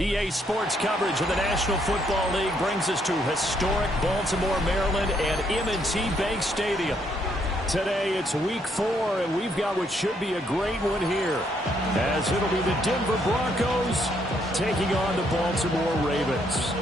EA Sports coverage of the National Football League brings us to historic Baltimore, Maryland, and M&T Bank Stadium. Today, it's Week 4, and we've got what should be a great one here, as it'll be the Denver Broncos taking on the Baltimore Ravens.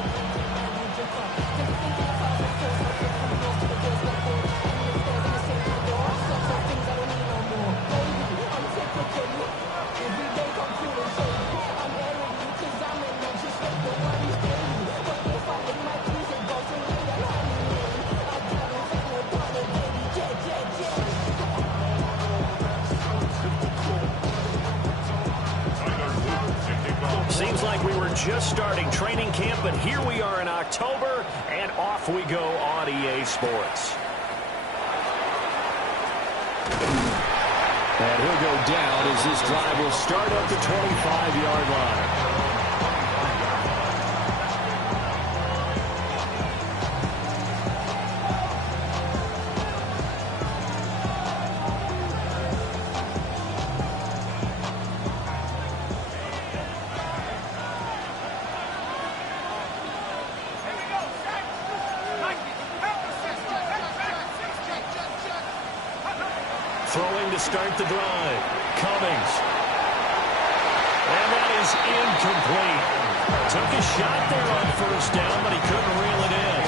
Seems like we were just starting training camp, but here we are in October, and off we go on EA Sports. And he'll go down as this drive will start at the 25-yard line. Throwing to start the drive. Cummings. And that is incomplete. Took a shot there on first down, but he couldn't reel it in.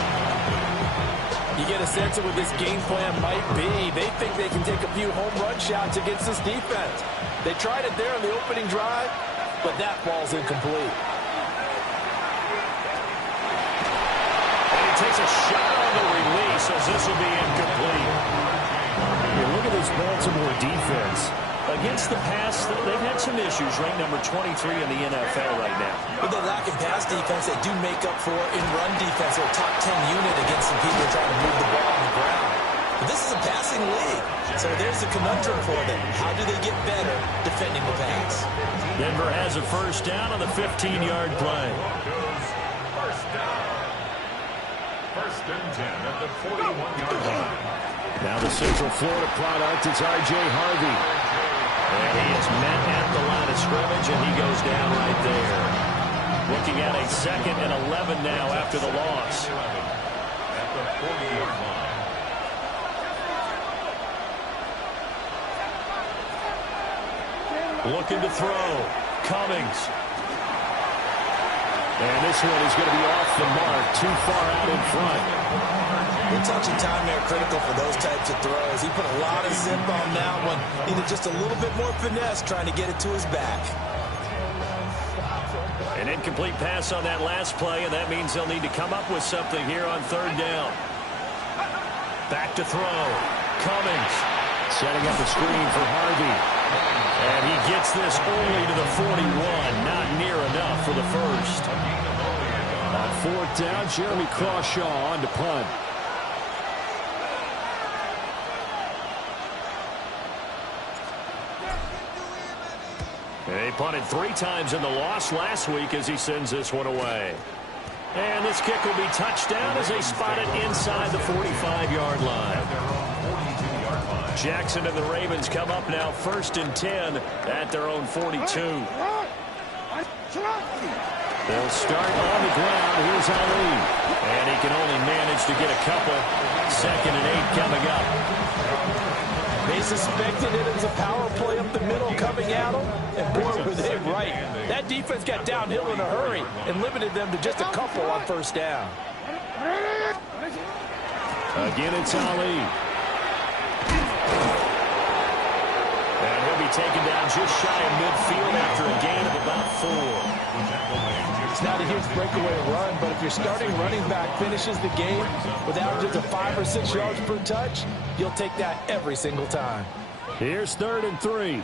You get a sense of what this game plan might be. They think they can take a few home run shots against this defense. They tried it there on the opening drive, but that ball's incomplete. And he takes a shot on the release as this will be incomplete. Look at this Baltimore defense. Against the pass, they've had some issues, ranked number 23 in the NFL right now. With the lack of pass defense, they do make up for in run defense. They're a top 10 unit against some people trying to move the ball on the ground. But this is a passing league, so there's a conundrum for them. How do they get better defending the pass? Denver has a first down on the 15-yard play. First and 10 at the 41-yard line. Now the Central Florida product, it's R.J. Harvey. And he is met at the line of scrimmage, and he goes down right there. Looking at a 2nd and 11 now after the loss. At the 40-yard line. Looking to throw. Cummings. And this one is going to be off the mark, too far out in front. The touch and time there critical for those types of throws. He put a lot of zip on that one. Needed just a little bit more finesse trying to get it to his back. An incomplete pass on that last play, and that means they'll need to come up with something here on 3rd down. Back to throw. Cummings setting up a screen for Harvey. And he gets this only to the 41. Not near enough for the first. On 4th down, Jeremy Crawshaw on to punt. They punted 3 times in the loss last week as he sends this one away. And this kick will be touchdown as they spot it inside the 45-yard line. Jackson and the Ravens come up now 1st and 10 at their own 42. They'll start on the ground. Here's Ali. And he can only manage to get a couple. 2nd and 8 coming up. They suspected it was a power play up the middle coming at them, and boy, were they right. That defense got downhill in a hurry and limited them to just a couple on 1st down. Again, it's Ali. And he'll be taken down just shy of midfield after a gain of about 4. It's not a huge breakaway run, but if your starting running back finishes the game with averages of 5 or 6 yards per touch, you'll take that every single time. Here's 3rd and 3.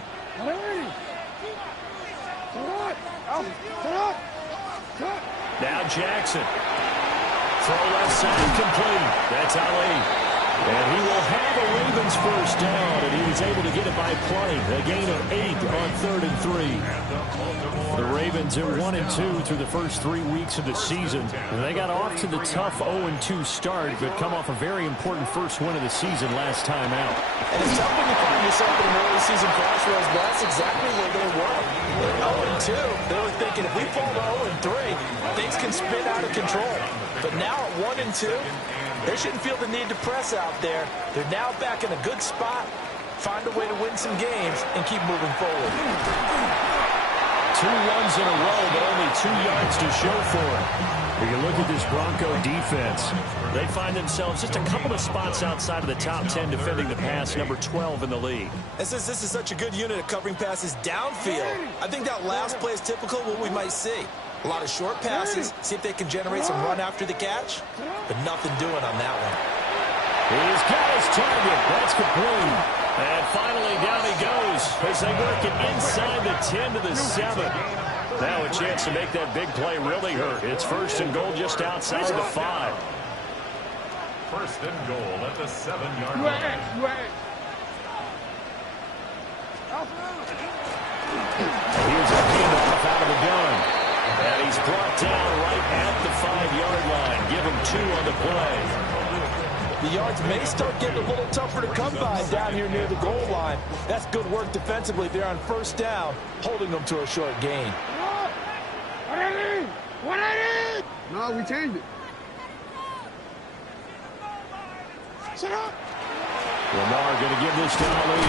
Now Jackson. Throw left side complete. That's Ali. And he will have a Ravens first down, and he was able to get it by play. A gain of 8 on 3rd and 3. The Ravens are 1-2 through the first 3 weeks of the season. And they got off to the tough 0-2 start, but come off a very important first win of the season last time out. And it's tough when you find yourself in an early season crossroads, but that's exactly where they were. At 0-2, they were thinking if we fall to 0-3, things can spin out of control. But now at 1-2, they shouldn't feel the need to press out there. They're now back in a good spot. Find a way to win some games and keep moving forward. 2 runs in a row, but only 2 yards to show for it. When you look at this Bronco defense, they find themselves just a couple of spots outside of the top 10 defending the pass, number 12 in the league. And since this is such a good unit at covering passes downfield, I think that last play is typical of what we might see. A lot of short passes, see if they can generate some run after the catch, but nothing doing on that one. He's got his target. That's complete. And finally, down he goes as they work it inside the 10 to the 7. Now a chance to make that big play really hurt. It's 1st and goal just outside the 5. 1st and goal at the 7-yard line. Here's a handoff out of the gun. And he's brought down right at the 5-yard line. Give him 2 on the play. The yards may start getting a little tougher to come by down here near the goal line. That's good work defensively there on 1st down, holding them to a short gain. No, we changed it. Shut up. Lamar going to give this to Ali.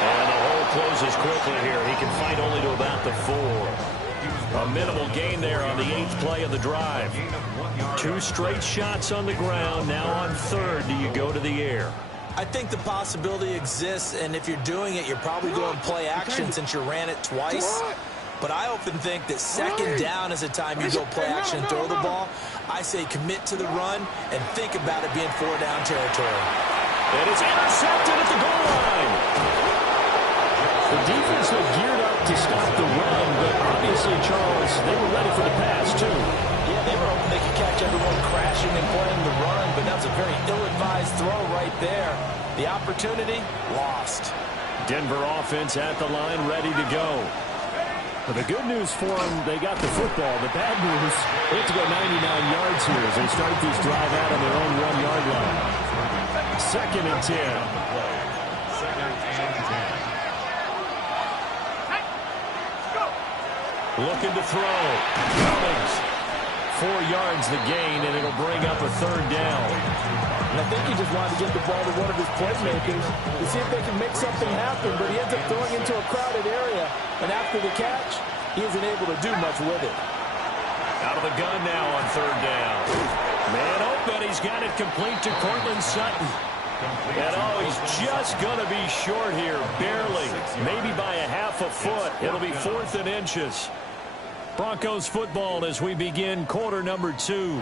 And the hole closes quickly here. He can fight only to about the 4. A minimal gain there on the 8th play of the drive. 2 straight shots on the ground. Now on 3rd, do you go to the air? I think the possibility exists, and if you're doing it, you're probably going play action since you ran it twice. But I often think that 2nd down is a time you go play action and throw the ball. I say commit to the run and think about it being 4-down territory. It is intercepted at the goal line. The defense looked geared up to stop the run, but obviously, Charles, they were ready for the pass, too. Yeah, they were hoping they could catch everyone crashing and playing the run, but that was a very ill-advised throw right there. The opportunity, lost. Denver offense at the line, ready to go. But the good news for them, they got the football. The bad news, they have to go 99 yards here as they start this drive out on their own 1-yard line. 2nd and 10. 2nd and 10. Looking to throw. Cummings. 4 yards the gain, and it'll bring up a 3rd down. And I think he just wanted to get the ball to one of his playmakers to see if they can make something happen, but he ends up throwing into a crowded area, and after the catch, he isn't able to do much with it. Out of the gun now on 3rd down. Man open, he's got it complete to Cortland Sutton. And oh, he's just going to be short here, barely, maybe by a half a foot. It'll be 4th and inches. Broncos football as we begin quarter number 2.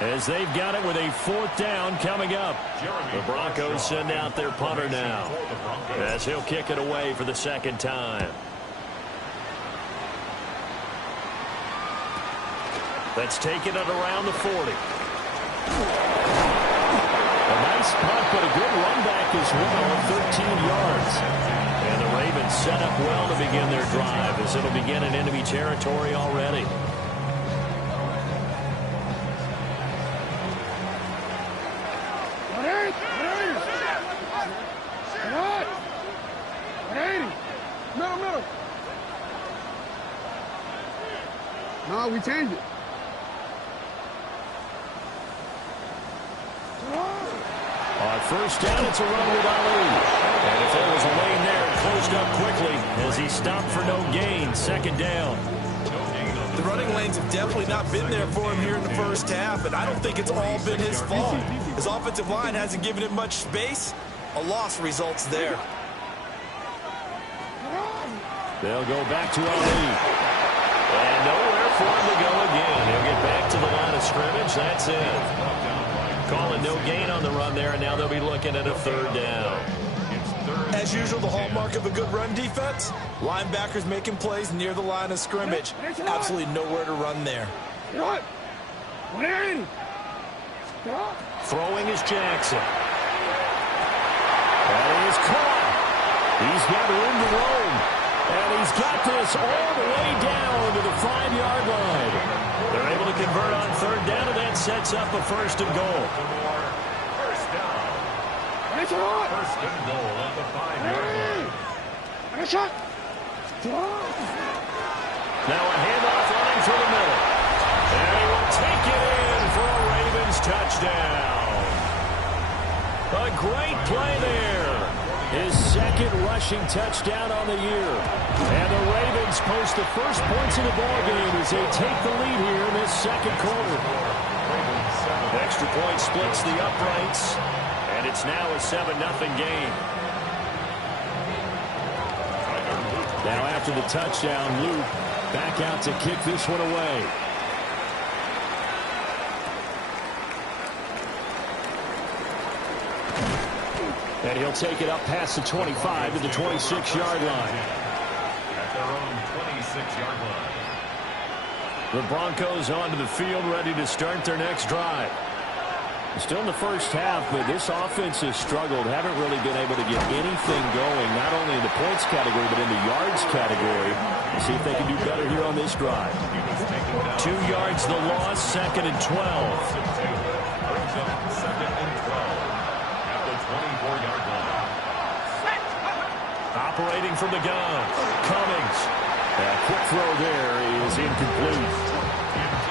As they've got it with a 4th down coming up. The Broncos send out their punter now as he'll kick it away for the 2nd time. That's taking it around the 40. A nice punt, but a good run back as well, 13 yards. And the Ravens set up well to begin their drive as it'll begin in enemy territory already. No, we changed it. On 1st down, it's a run with Ali. And if there was a lane there, it closed up quickly as he stopped for no gain. 2nd down. The running lanes have definitely not been there for him here in the 1st half, and I don't think it's all been his fault. His offensive line hasn't given him much space. A loss results there. They'll go back to Ali. And nowhere for him to go again. He'll get back to the line of scrimmage. That's it. Calling no gain on the run there, and now they'll be looking at a 3rd down. As usual, the hallmark of a good run defense, linebackers making plays near the line of scrimmage. Absolutely nowhere to run there. Throwing is Jackson. That is caught. He's got room to roam. And he's got this all the way down to the 5-yard line. They're able to convert on third down, and that sets up a first and goal. First down. First and goal at the 5-yard line. Now a handoff line through the middle. And he will take it in for a Ravens touchdown. A great play there. His second rushing touchdown on the year. And the Ravens post the first points of the ballgame as they take the lead here in this second quarter. Extra point splits the uprights. And it's now a 7-0 game. Now after the touchdown, Luke back out to kick this one away. And he'll take it up past the 25 to the 26-yard line. At their own 26-yard line. The Broncos onto the field, ready to start their next drive. Still in the first half, but this offense has struggled. Haven't really been able to get anything going, not only in the points category, but in the yards category. We'll see if they can do better here on this drive. 2 yards the loss, 2nd and 12. Brings up 2nd and 12 at the 24-yard line. Operating from the gun, Cummings. A quick throw there is incomplete.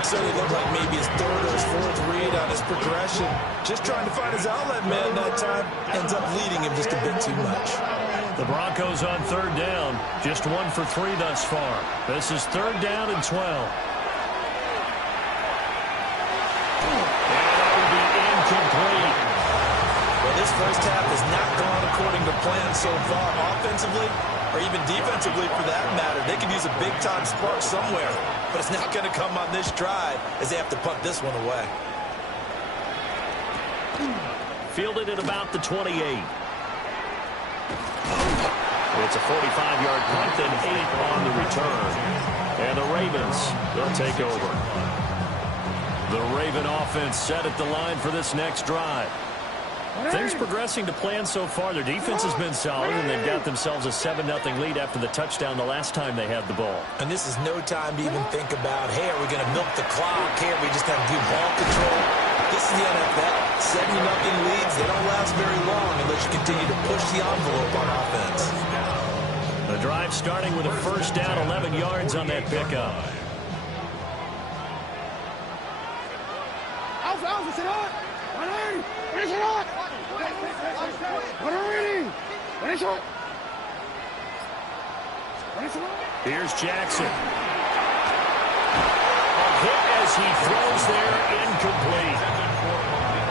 Certainly looked like maybe his third or his fourth read on his progression. Just trying to find his outlet man that time. Ends up leading him just a bit too much. The Broncos on third down. Just 1 for 3 thus far. This is 3rd down and 12. And that will be incomplete. Well, this first half has not gone according to plan so far. Offensively, or even defensively for that matter, they could use a big-time spark somewhere. But it's not going to come on this drive as they have to punt this one away. Fielded at about the 28. It's a 45-yard punt and 8 on the return. And the Ravens, they'll take over. The Raven offense set at the line for this next drive. Things progressing to plan so far. Their defense has been solid, and they've got themselves a 7-0 lead after the touchdown the last time they had the ball. And this is no time to even think about, hey, are we going to milk the clock? Hey, are we just going to do ball control? This is the NFL. 7-0 leads, they don't last very long unless you continue to push the envelope on offense. The drive starting with a first down, 11 yards on that pickup. Here's Jackson. A hit as he throws there, incomplete.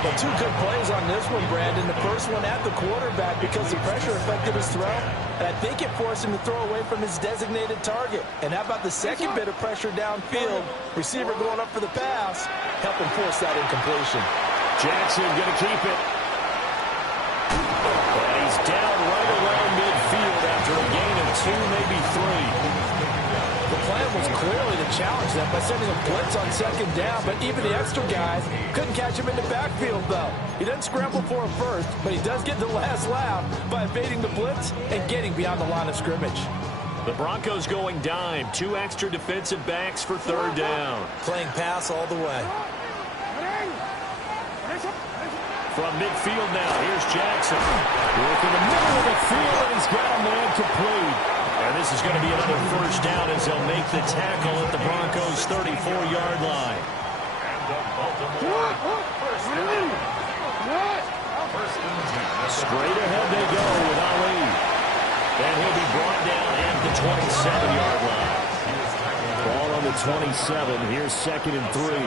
Well, 2 good plays on this one, Brandon. The first one at the quarterback because the pressure affected his throw. And I think it forced him to throw away from his designated target. And how about the second bit of pressure downfield? Receiver going up for the pass, helping force that incompletion. Jackson going to keep it. And he's down right around midfield after a gain of 2, maybe 3. The plan was clearly to challenge them by sending a blitz on 2nd down, but even the extra guys couldn't catch him in the backfield, though. He doesn't scramble for him first, but he does get the last laugh by evading the blitz and getting beyond the line of scrimmage. The Broncos going dime. 2 extra defensive backs for 3rd down. Playing pass all the way. From midfield now, here's Jackson. Working the middle of the field, and he's got a man complete. And this is going to be another first down as they'll make the tackle at the Broncos' 34-yard line. Straight ahead they go with Ali. And he'll be brought down at the 27-yard line. Ball on the 27. Here's 2nd and 3.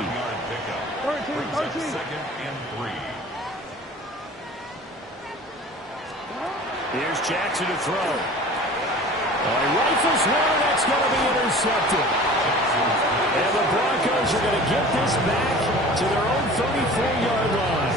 2nd and 3. Here's Jackson to throw. He rifles one, that's going to be intercepted. And the Broncos are going to get this back to their own 34-yard line.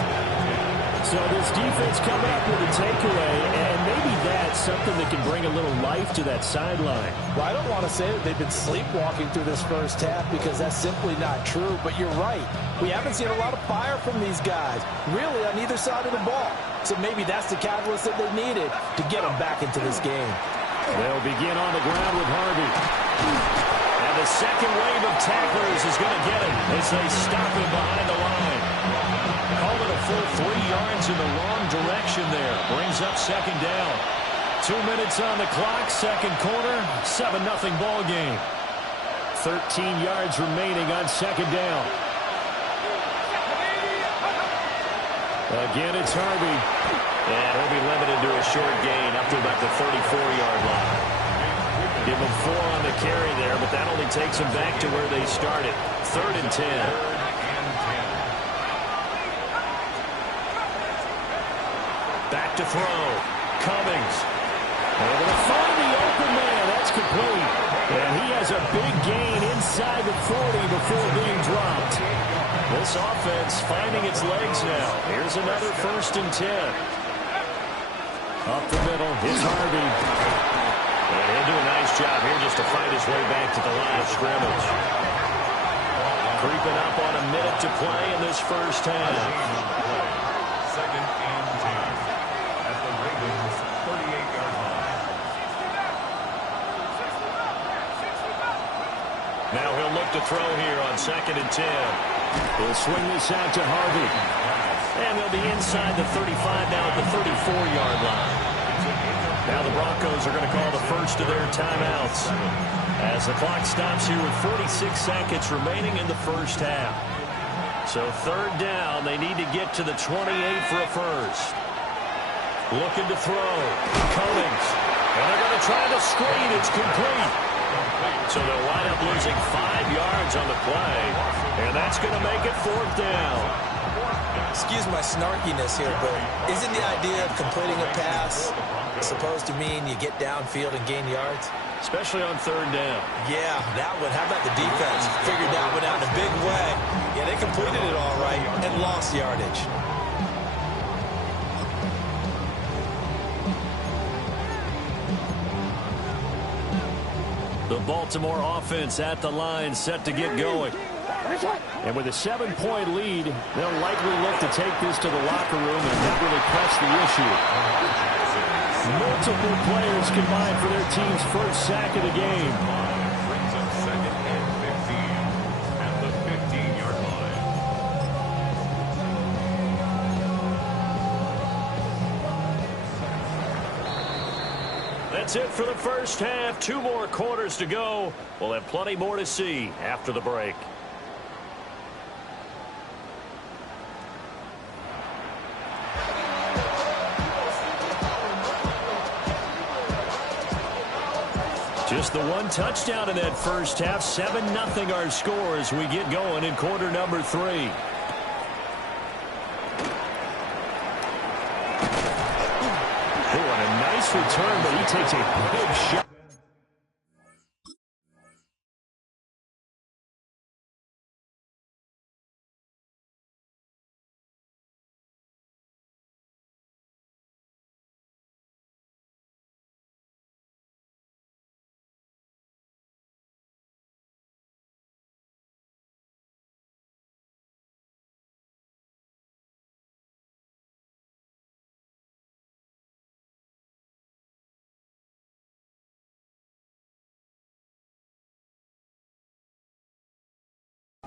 So this defense coming up with a takeaway, and maybe that's something that can bring a little life to that sideline. Well, I don't want to say that they've been sleepwalking through this first half because that's simply not true, but you're right. We haven't seen a lot of fire from these guys, really on either side of the ball. So maybe that's the catalyst that they needed to get them back into this game. They'll begin on the ground with Harvey. And the second wave of tacklers is going to get him as they stop him behind the line. Call it a full 3 yards in the wrong direction there. Brings up second down. 2 minutes on the clock, second quarter, 7-0 ball game. 13 yards remaining on second down. Again, it's Harvey. And he'll be limited to a short gain up to about the 34-yard line. Give him 4 on the carry there, but that only takes him back to where they started. 3rd and 10. Back to throw. Cummings. Able to find the open man. That's complete. And he has a big gain inside the 40 before being dropped. This offense finding its legs now. Here's another 1st and 10. Up the middle, it's Harvey. And he'll do a nice job here just to find his way back to the line of scrimmage. Creeping up on a minute to play in this first half. 2nd and 10 at the Ravens' 38-yard line. Now he'll look to throw here on 2nd and 10. He'll swing this out to Harvey. And they'll be inside the 35 now at the 34-yard line. Now the Broncos are going to call the first of their timeouts as the clock stops here with 46 seconds remaining in the first half. So 3rd down, they need to get to the 28 for a first. Looking to throw. Cummings. And they're going to try the screen. It's complete. So they'll wind up losing 5 yards on the play. And that's going to make it 4th down. Excuse my snarkiness here, but isn't the idea of completing a pass supposed to mean you get downfield and gain yards? Especially on 3rd down. Yeah, that one. How about the defense? Figured that one out in a big way. Yeah, they completed it all right and lost yardage. The Baltimore offense at the line set to get going. And with a 7-point lead, they'll likely look to take this to the locker room and not really press the issue. Multiple players combined for their team's first sack of the game. Brings up 2nd and 15 at the 15-yard line. That's it for the first half. 2 more quarters to go. We'll have plenty more to see after the break. Just the 1 touchdown in that first half. 7-0 our score as we get going in quarter number 3. Oh, and a nice return, but he takes a big shot.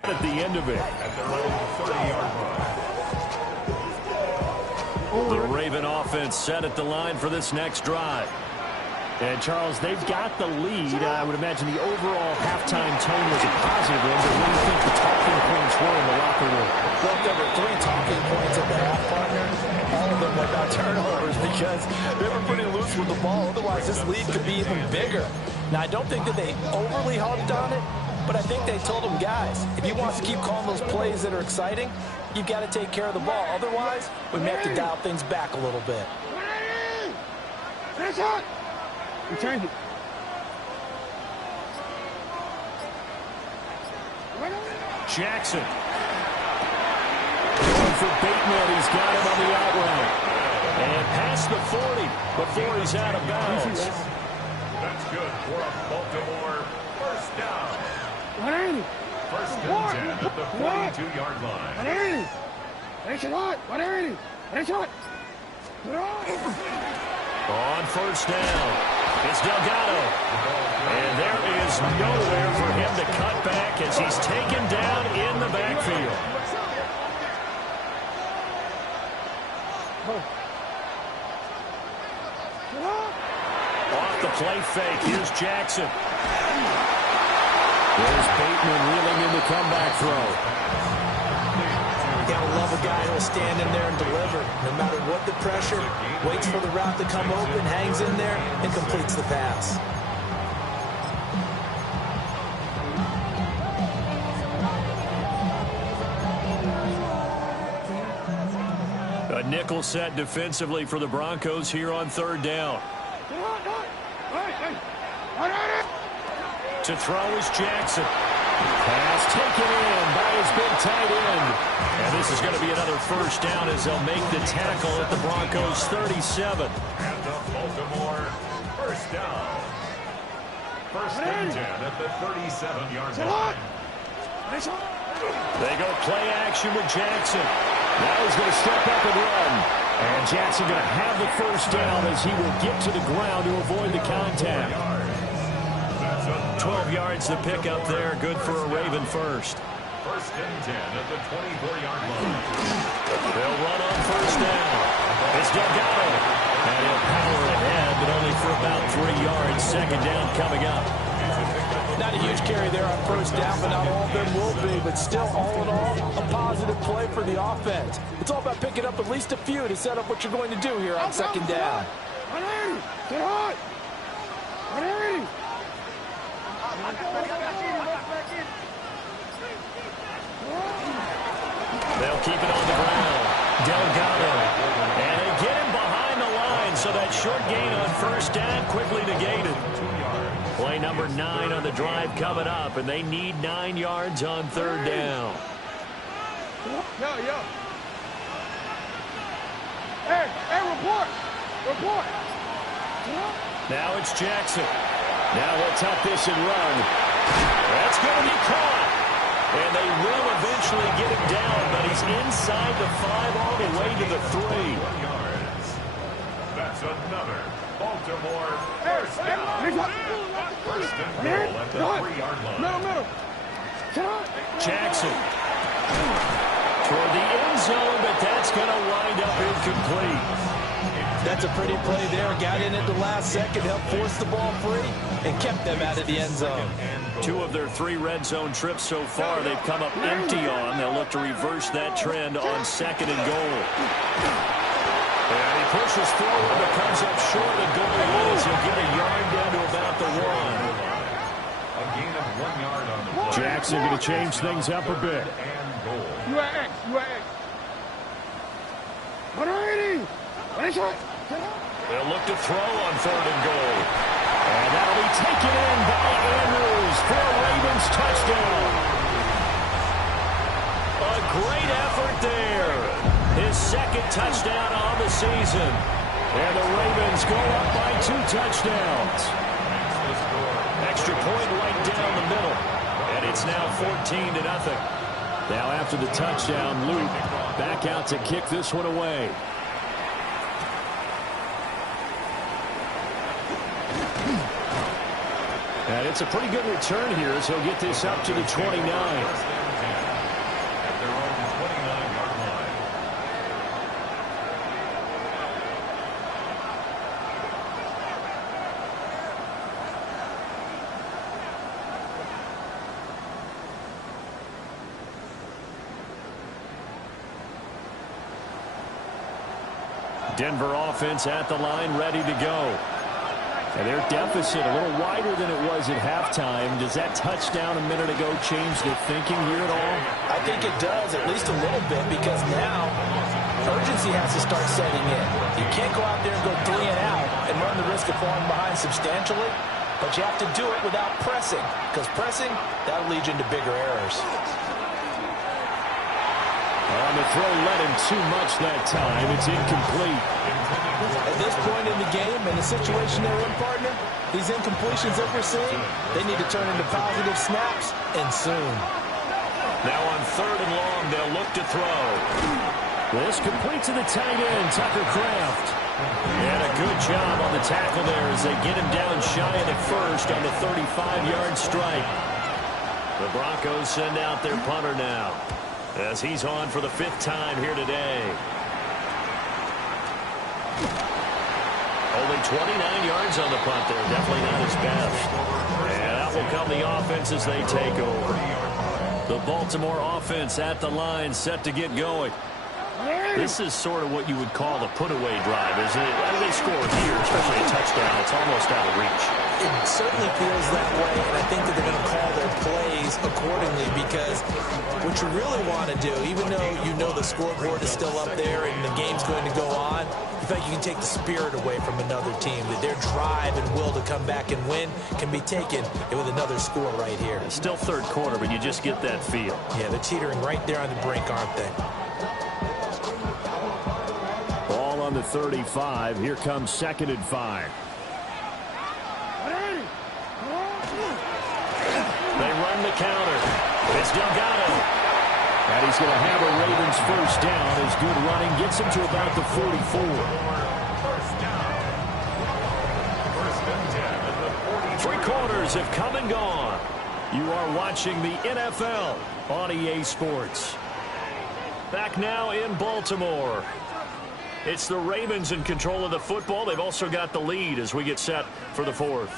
At the end of it. At their own 30-yard line. The Raven offense set at the line for this next drive. And, Charles, they've got the lead. I would imagine the overall halftime tone was a positive one, but what do you think the talking points were in the locker room? Well, there were 3 talking points at the half, partner. All of them were about turnovers because they were pretty loose with the ball. Otherwise, this lead could be even bigger. Now, I don't think that they overly harped on it, but I think they told them, guys, if you want us to keep calling those plays that are exciting, you've got to take care of the ball. Otherwise, we may have to dial things back a little bit. We change it. Jackson. for Bateman. He's got him on the out route. And past the 40 before he's out of bounds. That's good for a Baltimore first down. 180. First and 10 at the 42-yard line. 180. They should hot. 180. They should. On first down, it's Delgado. And there is nowhere for him to cut back as he's taken down in the backfield. Off the play fake, here's Jackson. There's Bateman reeling in the comeback throw. You gotta love a guy who'll stand in there and deliver. No matter what the pressure, waits for the route to come open, hangs in there, and completes the pass. A nickel set defensively for the Broncos here on third down. To throw is Jackson. Pass taken in by his big tight end. And this is going to be another first down as they'll make the tackle at the Broncos 37. And the Baltimore first down. First and 10 at the 37-yard line. They go play action with Jackson. Now he's going to step up and run. And Jackson going to have the first down as he will get to the ground to avoid the contact. 12 yards to pick up there. Good for a Raven first. First and 10 at the 24-yard line. They'll run on first down. It's Delgado. And he'll power ahead, but only for about 3 yards. Second down coming up. Not a huge carry there on first down, but not all of them will be. But still, all in all, a positive play for the offense. It's all about picking up at least a few to set up what you're going to do here on second down. 180. Get hot. 180. They'll keep it on the ground. Delgado. And they get him behind the line, so that short gain on first down quickly negated. Play number 9 on the drive coming up, and they need 9 yards on third down. Yo. Hey, report. Report. Now it's Jackson. Now he'll tuck this and run. That's going to be caught. And they will eventually get him down, but he's inside the 5 all the way to the 3. That's another Baltimore first down. First and goal at the 3-yard line. Middle. Jackson toward the end zone, but that's going to wind up incomplete. That's a pretty play there. Got in at the last second, helped force the ball free, and kept them out of the end zone. 2 of their 3 red zone trips so far they've come up empty on. They'll look to reverse that trend on second and goal. And he pushes forward, but comes up short of the goal line. He'll get a yard down to about the 1. A gain of 1 yard on the play. Jackson going to change things up a bit. And goal. You are X. 180. They'll look to throw on third and goal. And that'll be taken in by Andrews for a Ravens touchdown. A great effort there. His second touchdown on the season. And the Ravens go up by 2 touchdowns. Extra point right down the middle. And it's now 14-0. Now after the touchdown, Luke back out to kick this one away. And it's a pretty good return here as he'll get this up to the 29. At their own 29-yard line. Denver offense at the line, ready to go. And their deficit a little wider than it was at halftime. Does that touchdown a minute ago change their thinking here at all? I think it does, at least a little bit, because now urgency has to start setting in. You can't go out there and go 3 and out and run the risk of falling behind substantially, but you have to do it without pressing, because pressing, that'll lead you into bigger errors. On the throw, led him too much that time. It's incomplete. At this point in the game, in the situation they're in, partner, these incompletions that we're seeing, they need to turn into positive snaps, and soon. Now on 3rd and long, they'll look to throw. This complete to the tight end, Tucker Kraft. And a good job on the tackle there as they get him down shy of the first on the 35-yard strike. The Broncos send out their punter now as he's on for the 5th time here today. Only 29 yards on the punt there. Definitely not his best. And out will come the offense as they take over. The Baltimore offense at the line, set to get going. This is sort of what you would call the put-away drive, isn't it? How do they score here, especially a touchdown? It's almost out of reach. It certainly feels that way, and I think that they're going to call their plays accordingly because what you really want to do, even though you know the scoreboard is still up there and the game's going to go on, in fact, you can take the spirit away from another team, that their drive and will to come back and win can be taken with another score right here. It's still 3rd quarter, but you just get that feel. Yeah, they're teetering right there on the brink, aren't they? Ball on the 35. Here comes 2nd and 5. They run the counter. It's Delgado. And he's going to have a Ravens 1st down as good running gets him to about the 44. 3 quarters have come and gone. You are watching the NFL on EA Sports. Back now in Baltimore. It's the Ravens in control of the football. They've also got the lead as we get set for the 4th.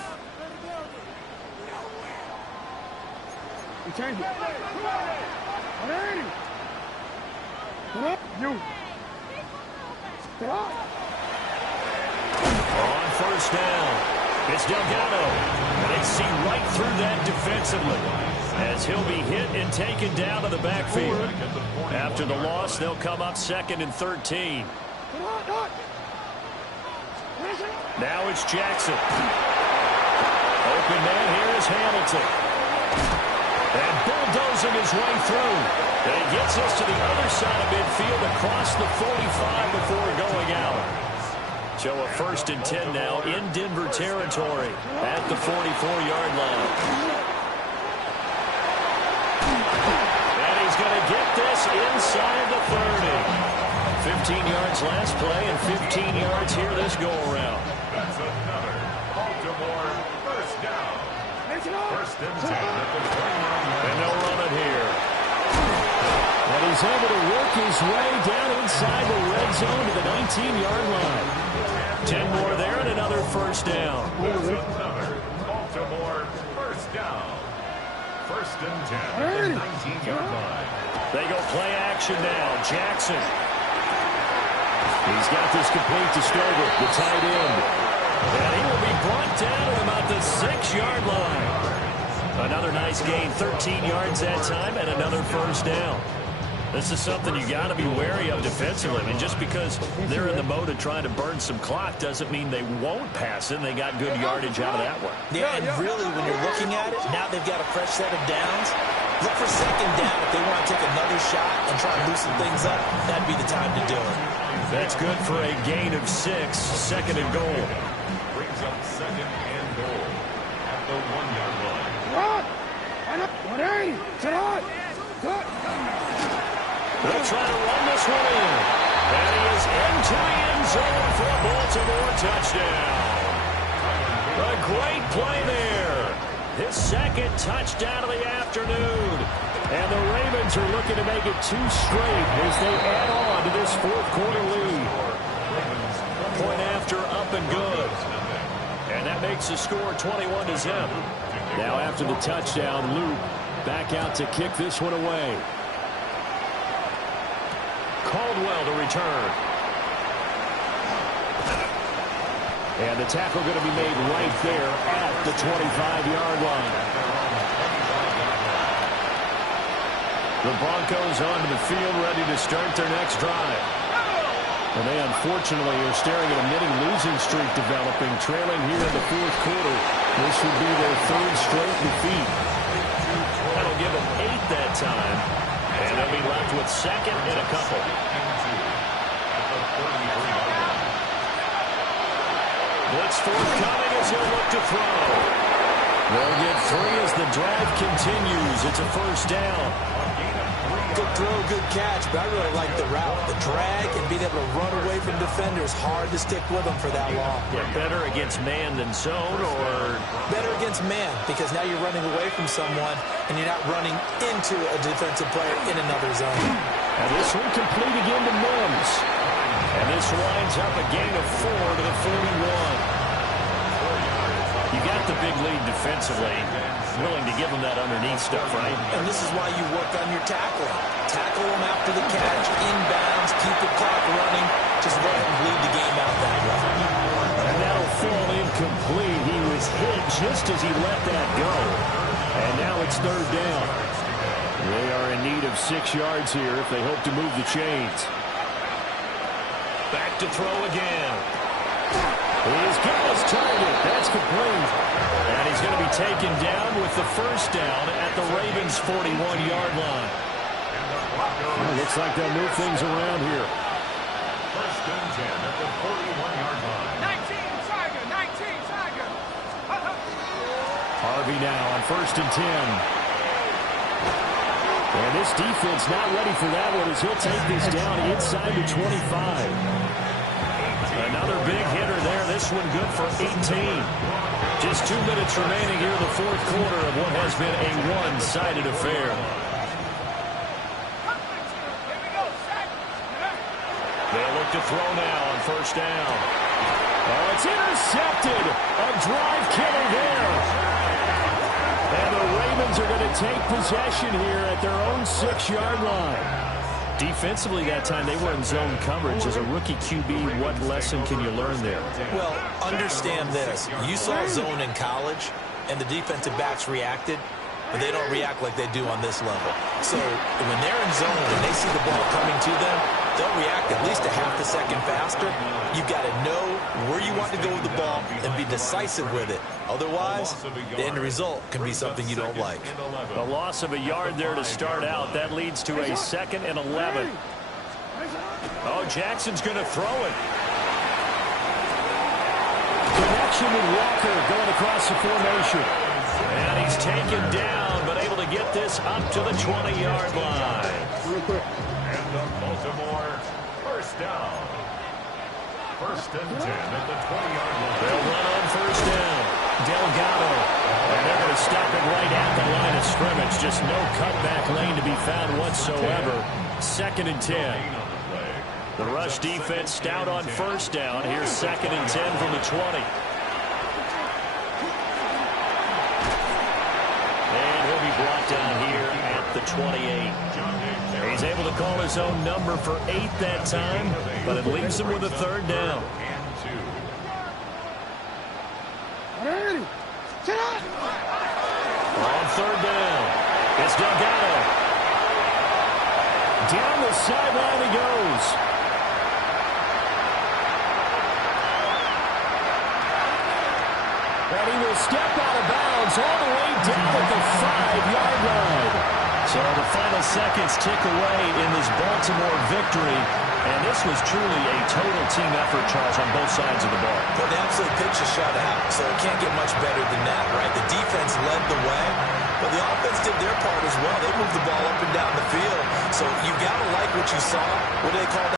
Change it. You. On 1st down, it's Delgado. And they see right through that defensively as he'll be hit and taken down to the backfield. After the loss, they'll come up 2nd and 13. Now it's Jackson. Open man here is Hamilton. And bulldozing his way through. And he gets us to the other side of midfield across the 45 before going out. So a 1st and 10 now in Denver territory at the 44-yard line. And he's going to get this inside the 30. 15 yards last play and 15 yards here this go-around. That's another Baltimore 1st down. 1st and 10 at the 29. And no running here. And he's able to work his way down inside the red zone to the 19-yard line. 10 more there and another 1st down. That's another Baltimore 1st down. 1st and 10 at the 19-yard line. They go play action now. Jackson. He's got this complete to Stover, the tight end. And he will be brought down at about the 6-yard line. Another nice gain, 13 yards that time, and another 1st down. This is something you got to be wary of defensively. I mean, just because they're in the mode of trying to burn some clock doesn't mean they won't pass it. And they got good yardage out of that one. Yeah, and really, when you're looking at it, now they've got a fresh set of downs. Look for 2nd down if they want to take another shot and try to loosen things up. That'd be the time to do it. That's good for a gain of 6, 2nd and goal. Brings up 2nd and goal at the 1-yard line. They'll try to run this one in. And he is into the end zone for a Baltimore touchdown. A great play there. His 2nd touchdown of the afternoon. And the Ravens are looking to make it 2 straight as they add on to this 4th quarter lead. Point after, up and good. And that makes the score 21-0. Now after the touchdown, Luke back out to kick this one away. Caldwell to return. And the tackle going to be made right there at the 25-yard line. The Broncos onto the field, ready to start their next drive. And they unfortunately are staring at a mini losing streak developing, trailing here in the 4th quarter. This would be their 3rd straight defeat. That'll give them 8 that time. And they'll be left with second and a couple. Blitz forthcoming as he'll look to throw. They'll get 3 as the drive continues. It's a first down. Good throw, good catch, but I really like the route. The drag and being able to run away from defenders, hard to stick with them for that long. Yeah, better against man than zone, or? Better against man, because now you're running away from someone and you're not running into a defensive player in another zone. And this one complete again to Mims. And this winds up a gain of 4 to the 41. You got the big lead defensively. Willing to give them that underneath stuff, right? And this is why you work on your tackling. Tackle them after the catch, inbounds, keep the clock running. Just go ahead and bleed the game out that way. And that'll fall incomplete. He was hit just as he let that go. And now it's third down. They are in need of 6 yards here if they hope to move the chains. Back to throw again. He's got his target. That's complete. And he's going to be taken down with the first down at the Ravens' 41-yard line. Well, looks like they'll move things around here. First and 10 at the 41-yard line. 19, Tiger, 19, Tiger. Harvey now on first and 10. And this defense not ready for that one as he'll take this down inside the 25. Another big hitter there. This one good for 18. Just 2 minutes remaining here in the fourth quarter of what has been a one-sided affair. They'll look to throw now on first down. Oh, it's intercepted. A drive killer there. And the Ravens are going to take possession here at their own 6-yard line. Defensively that time, they were in zone coverage. As a rookie QB, what lesson can you learn there? Well, understand this. You saw zone in college, and the defensive backs reacted, but they don't react like they do on this level. So when they're in zone and they see the ball coming to them, they'll react at least a half a second faster. You've got to know where you want to go with the ball and be decisive with it. Otherwise, the end result can be something you don't like. A loss of a yard there to start out. That leads to a 2nd and 11. Oh, Jackson's going to throw it. Connection with Walker going across the formation. And he's taken down, but able to get this up to the 20-yard line. And the Baltimore first down. First and 10 at the 20-yard line. They'll run on first down. Delgado. And they're going to stop it right at the line of scrimmage. Just no cutback lane to be found whatsoever. 2nd and 10. The rush defense stout on first down. Here's 2nd and 10 from the 20. And he'll be brought down here at the 28. He's able to call his own number for 8 that time, but it leaves him with a third down. On third down, it's Delgado. Down the sideline he goes. And he will step out of bounds all the way down at the 5-yard line. So the final seconds tick away in this Baltimore victory. And this was truly a total team effort, Charles, on both sides of the ball. Well, they absolutely pitched a shutout, so it can't get much better than that, right? The defense led the way, but the offense did their part as well. They moved the ball up and down the field. So you got to like what you saw. What do they call that?